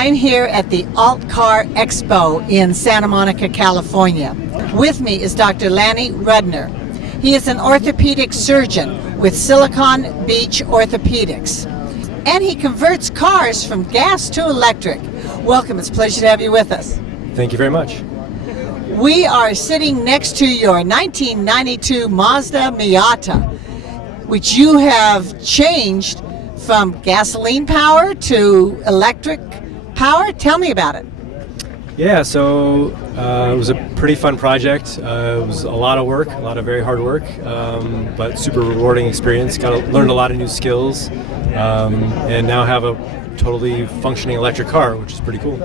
I'm here at the Alt Car Expo in Santa Monica, California. With me is Dr. Lanny Rudner. He is an orthopedic surgeon with Silicon Beach Orthopedics, and he converts cars from gas to electric. Welcome, it's a pleasure to have you with us. Thank you very much. We are sitting next to your 1992 Mazda Miyata, which you have changed from gasoline power to electric power. Tell me about it. Yeah, so it was a pretty fun project. It was a lot of work, a lot of very hard work, but super rewarding experience. Learned a lot of new skills, and now have a totally functioning electric car, which is pretty cool.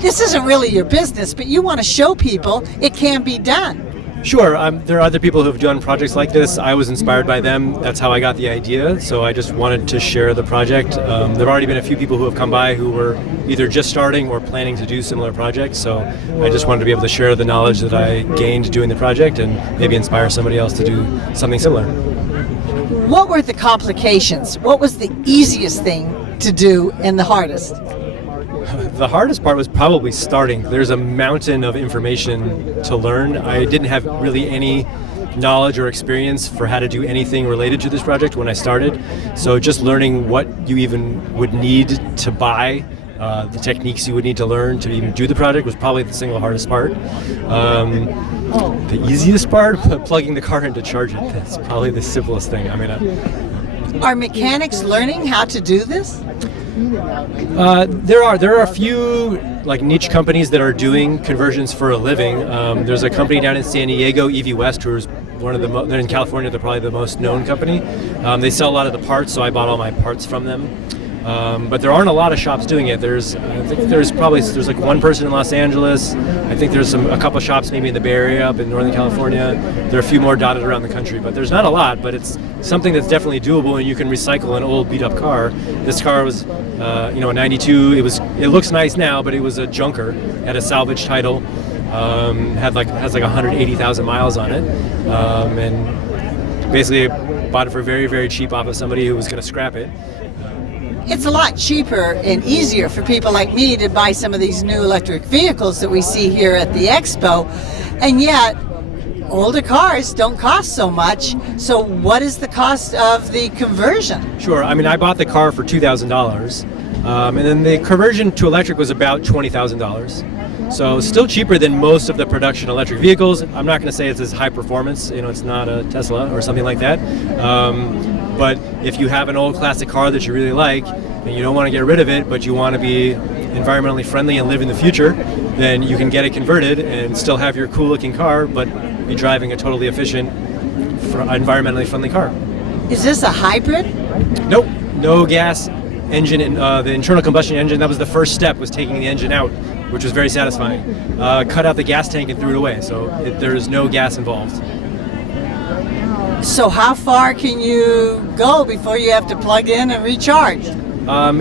This isn't really your business, but you want to show people it can be done. Sure, there are other people who have done projects like this. I was inspired by them. That's how I got the idea, so I just wanted to share the project. There have already been a few people who have come by who were either just starting or planning to do similar projects, so I just wanted to be able to share the knowledge that I gained doing the project and maybe inspire somebody else to do something similar. What were the complications? What was the easiest thing to do and the hardest? The hardest part was probably starting. There's a mountain of information to learn. I didn't have really any knowledge or experience for how to do anything related to this project when I started. So just learning what you even would need to buy, the techniques you would need to learn to even do the project was probably the single hardest part. The easiest part, plugging the car in to charge it. That's probably the simplest thing. Are mechanics learning how to do this? There are a few like niche companies that are doing conversions for a living. There's a company down in San Diego, EV West, who's one of they're in California. They're probably the most known company. They sell a lot of the parts, so I bought all my parts from them. But there aren't a lot of shops doing it. There's like one person in Los Angeles. I think there's a couple of shops maybe in the Bay Area up in Northern California. There are a few more dotted around the country, but there's not a lot. But it's something that's definitely doable, and you can recycle an old beat-up car. This car was, a '92. It looks nice now, but it was a junker. Had a salvage title. Has like 180,000 miles on it, and basically bought it for very, very cheap off of somebody who was going to scrap it. It's a lot cheaper and easier for people like me to buy some of these new electric vehicles that we see here at the Expo, and yet older cars don't cost so much. So what is the cost of the conversion? Sure, I bought the car for $2,000, and then the conversion to electric was about $20,000. So still cheaper than most of the production electric vehicles. I'm not going to say it's as high performance, it's not a Tesla or something like that. But if you have an old classic car that you really like and you don't want to get rid of it, but you want to be environmentally friendly and live in the future, then you can get it converted and still have your cool looking car, but be driving a totally efficient, environmentally friendly car. Is this a hybrid? Nope, no gas engine. The internal combustion engine, that was the first step, was taking the engine out, which was very satisfying. Cut out the gas tank and threw it away, so there is no gas involved. So how far can you go before you have to plug in and recharge?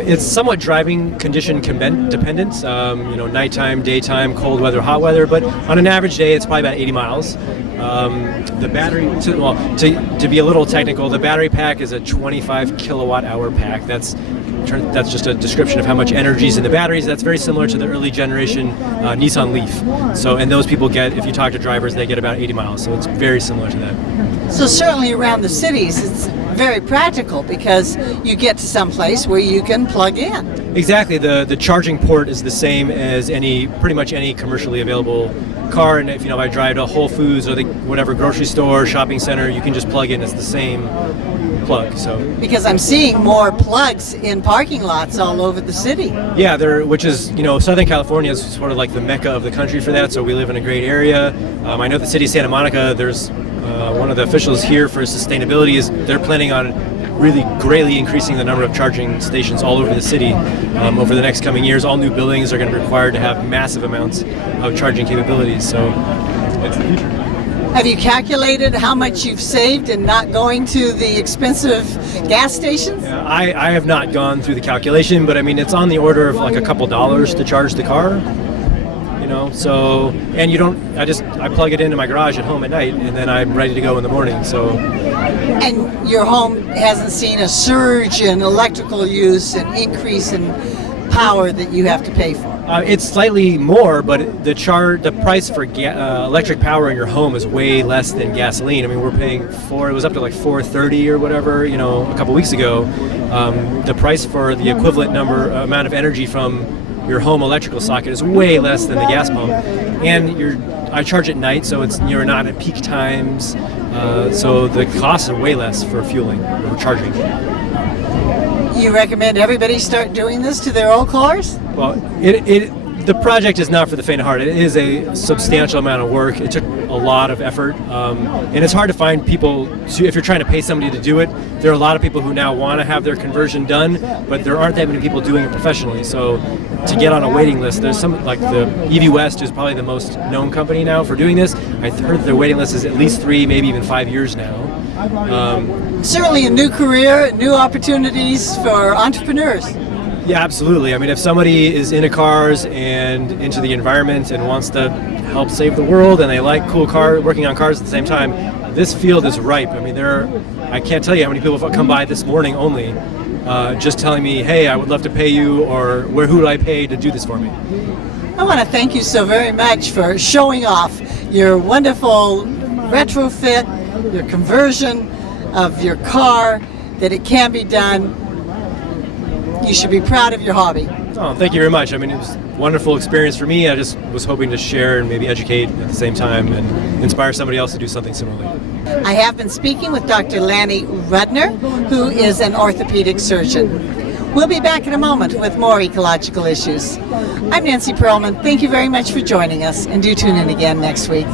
It's somewhat driving condition dependent. Nighttime, daytime, cold weather, hot weather. But on an average day, it's probably about 80 miles. The battery, to be a little technical, the battery pack is a 25 kilowatt hour pack. That's just a description of how much energy is in the batteries. That's very similar to the early generation Nissan Leaf. So, and those people get, if you talk to drivers, they get about 80 miles. So it's very similar to that. So certainly around the cities, it's very practical because you get to some place where you can plug in. Exactly. The charging port is the same as pretty much any commercially available car. And if I drive to Whole Foods or whatever grocery store, shopping center, you can just plug in. It's the same plug. So because I'm seeing more plugs in parking lots all over the city. Yeah, which is Southern California is sort of like the mecca of the country for that. So we live in a great area. I know the city of Santa Monica. There's one of the officials here for sustainability they're planning on really greatly increasing the number of charging stations all over the city over the next coming years. All new buildings are going to be required to have massive amounts of charging capabilities. So it's the future. Have you calculated how much you've saved in not going to the expensive gas stations? Yeah, I have not gone through the calculation, but it's on the order of like a couple dollars to charge the car. So, and I plug it into my garage at home at night, and then I'm ready to go in the morning. So, and your home hasn't seen a surge in electrical use and increase in power that you have to pay for? It's slightly more, but the price for electric power in your home is way less than gasoline. I mean, we're paying it was up to like $4.30 or whatever, a couple weeks ago. The price for the equivalent amount of energy from your home electrical socket is way less than the gas pump, and I charge at night, so you're not at peak times, so the costs are way less for fueling or charging. You recommend everybody start doing this to their old cars? Well, the project is not for the faint of heart. It is a substantial amount of work. It took a lot of effort, and it's hard to find people if you're trying to pay somebody to do it. There are a lot of people who now want to have their conversion done, but there aren't that many people doing it professionally. So to get on a waiting list, there's some, like the EV West is probably the most known company now for doing this. I heard their waiting list is at least 3, maybe even 5 years now. Certainly a new career, new opportunities for entrepreneurs. Yeah, absolutely. I mean, if somebody is into cars and into the environment and wants to help save the world and they like working on cars at the same time, this field is ripe. I mean, I can't tell you how many people have come by this morning only just telling me, hey, I would love to pay you, or who do I pay to do this for me? I want to thank you so very much for showing off your wonderful retrofit, your conversion of your car, that it can be done. You should be proud of your hobby. Oh, thank you very much. I mean, it was a wonderful experience for me. I just was hoping to share and maybe educate at the same time and inspire somebody else to do something similarly. I have been speaking with Dr. Lanny Rudner, who is an orthopedic surgeon. We'll be back in a moment with more ecological issues. I'm Nancy Perlman. Thank you very much for joining us, and do tune in again next week.